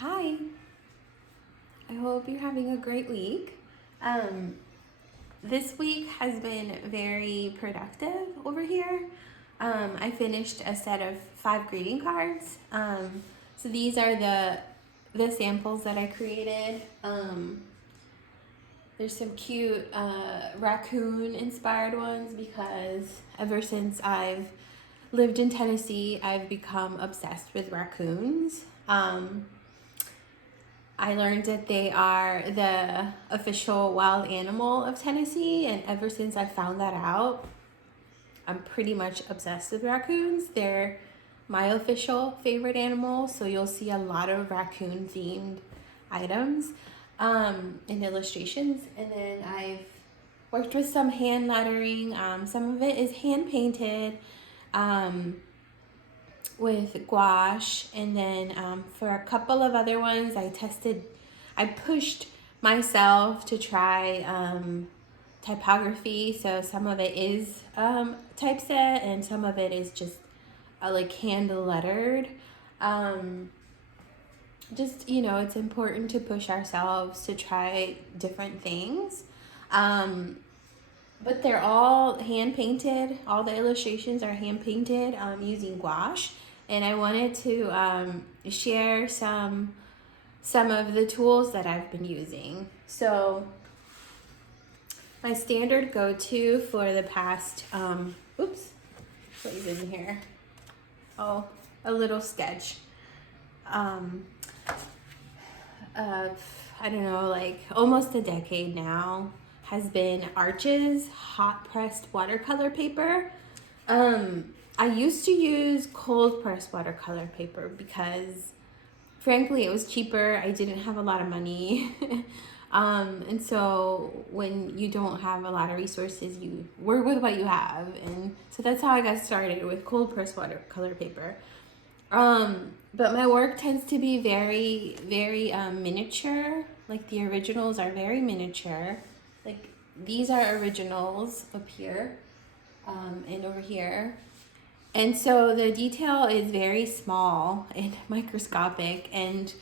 Hi, I hope you're having a great week. This week has been very productive over here. I finished a set of 5 greeting cards. So these are the samples that I created. There's some cute raccoon inspired ones because ever since I've lived in Tennessee, I've become obsessed with raccoons. I learned that they are the official wild animal of Tennessee, and ever since I found that out, I'm pretty much obsessed with raccoons. They're my official favorite animal, so you'll see a lot of raccoon themed items and illustrations. And then I've worked with some hand lettering. Some of it is hand painted. With gouache, and then for a couple of other ones I pushed myself to try typography, so some of it is typeset and some of it is just like hand lettered. Just, it's important to push ourselves to try different things. But they're all hand painted. All the illustrations are hand painted using gouache. And I wanted to share some of the tools that I've been using. So my standard go-to for the past, what is in here? Oh, a little sketch. Of, I don't know, like almost a decade now, has been Arches hot pressed watercolor paper. I used to use cold pressed watercolor paper because frankly it was cheaper. I didn't have a lot of money. And so when you don't have a lot of resources, you work with what you have. And so that's how I got started with cold pressed watercolor paper. But my work tends to be very, very miniature. Like the originals are very miniature. Like these are originals up here and over here. And so the detail is very small and microscopic, and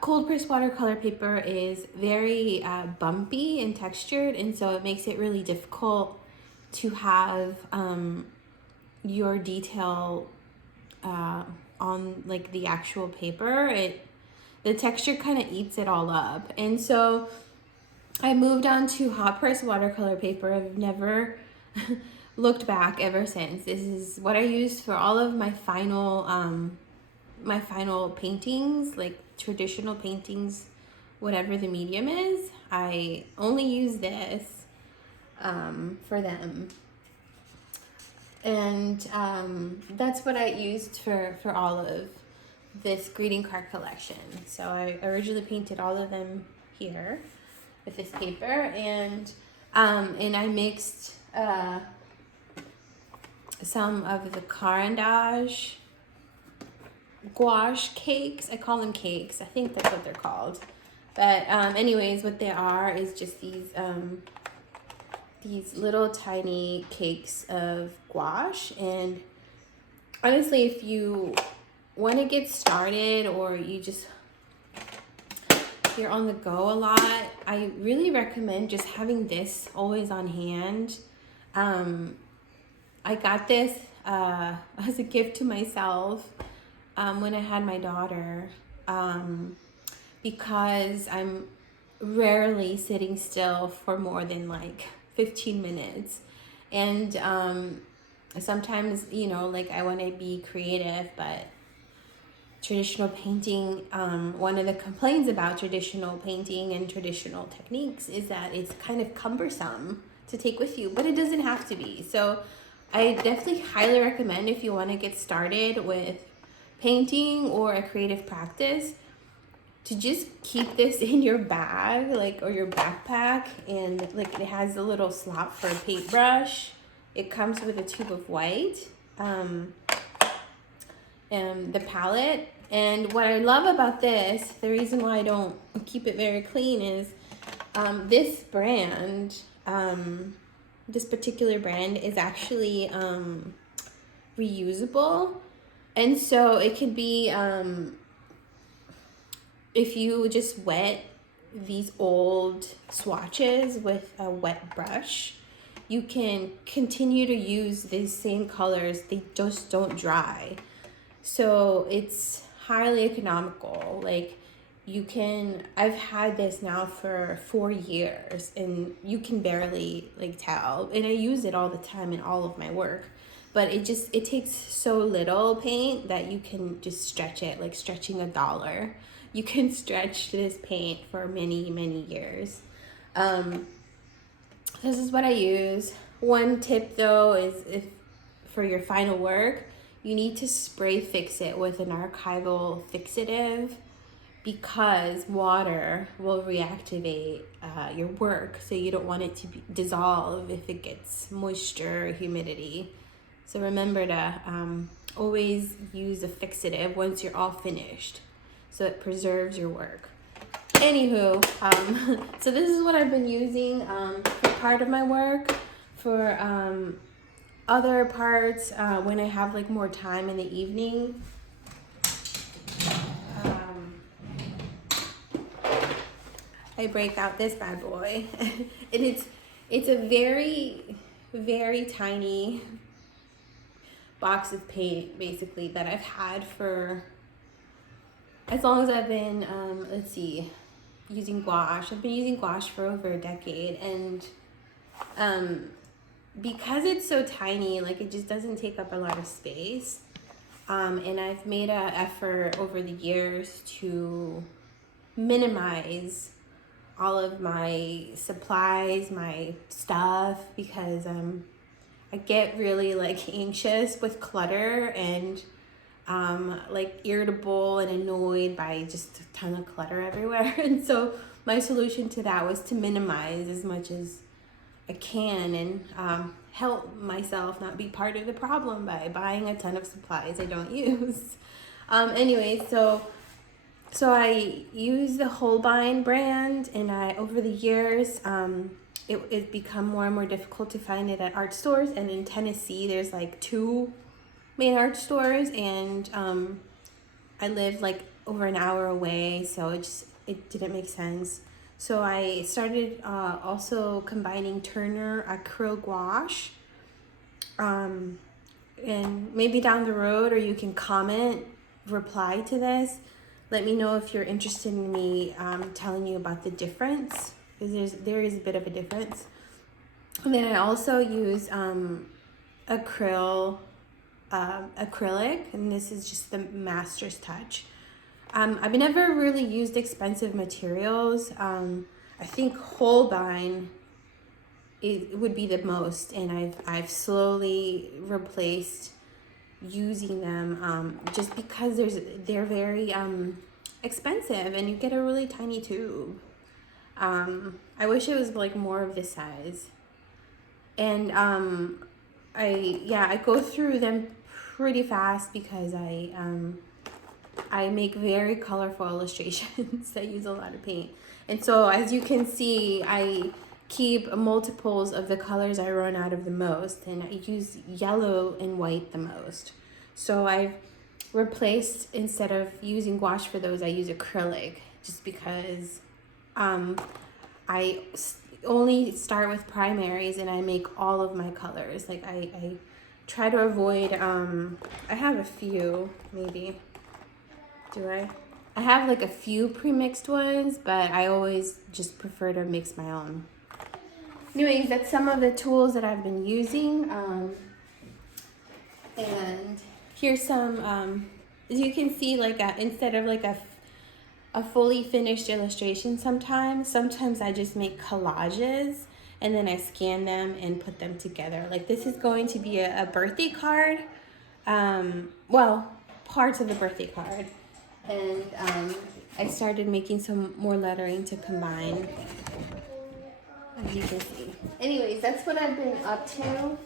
cold pressed watercolor paper is very bumpy and textured, and so it makes it really difficult to have your detail on like the actual paper. The texture kind of eats it all up, and so I moved on to hot press watercolor paper. I've never looked back ever since. This is what I used for all of my final paintings, like traditional paintings, whatever the medium is. I only use this for them. And that's what I used for all of this greeting card collection. So I originally painted all of them here with this paper, and I mixed some of the Carandage gouache cakes. I call them cakes. I think that's what they're called. But anyways, what they are is just these little tiny cakes of gouache. And honestly, if you want to get started or you're on the go a lot, I really recommend just having this always on hand. I got this as a gift to myself when I had my daughter, because I'm rarely sitting still for more than like 15 minutes. And sometimes, like I want to be creative, but traditional painting, one of the complaints about traditional painting and traditional techniques is that it's kind of cumbersome to take with you, but it doesn't have to be. So I definitely highly recommend, if you want to get started with painting or a creative practice, to just keep this in your bag, like, or your backpack. And like it has a little slot for a paintbrush. It comes with a tube of white, and the palette. And what I love about this, the reason why I don't keep it very clean, is this brand, this particular brand is actually reusable. And so it could be if you just wet these old swatches with a wet brush, you can continue to use these same colors. They just don't dry. So it's highly economical. Like, you can, I've had this now for 4 years and you can barely like tell. And I use it all the time in all of my work. But it takes so little paint that you can just stretch it, like stretching $1. You can stretch this paint for many, many years. This is what I use. One tip though is, if for your final work, you need to spray fix it with an archival fixative, because water will reactivate your work. So you don't want it to dissolve if it gets moisture or humidity. So remember to always use a fixative once you're all finished, so it preserves your work. Anywho, so this is what I've been using for part of my work. For other parts, when I have like more time in the evening, I break out this bad boy. And it's a very, very tiny box of paint, basically, that I've had for as long as I've been, using gouache. I've been using gouache for over a decade, and because it's so tiny, like, it just doesn't take up a lot of space. And I've made an effort over the years to minimize all of my supplies, my stuff, because I get really like anxious with clutter, and like irritable and annoyed by just a ton of clutter everywhere. And so my solution to that was to minimize as much as I can, and help myself not be part of the problem by buying a ton of supplies I don't use. Anyway, so I use the Holbein brand, and over the years, it's become more and more difficult to find it at art stores. And in Tennessee, there's like 2 main art stores, and I live like over an hour away, so it didn't make sense. So I started also combining Turner acrylic gouache, and maybe down the road, or you can reply to this. Let me know if you're interested in me telling you about the difference, because there is a bit of a difference. And then I also use acrylic, and this is just the master's touch. I've never really used expensive materials. I think Holbein it would be the most, and I've slowly replaced using them just because they're very expensive, and you get a really tiny tube. I wish it was like more of this size. And I go through them pretty fast because I make very colorful illustrations that use a lot of paint. And so as you can see, I keep multiples of the colors I run out of the most, and I use yellow and white the most. So I've replaced, instead of using gouache for those, I use acrylic, just because I only start with primaries, and I make all of my colors. Like I try to avoid, I have a few, maybe, do I? I have like a few pre-mixed ones, but I always just prefer to mix my own. Anyways, that's some of the tools that I've been using. And here's some, as you can see, like instead of like a fully finished illustration, sometimes I just make collages, and then I scan them and put them together. Like this is going to be a birthday card. Well, parts of a birthday card. And I started making some more lettering to combine, as you can see. Anyways, that's what I've been up to.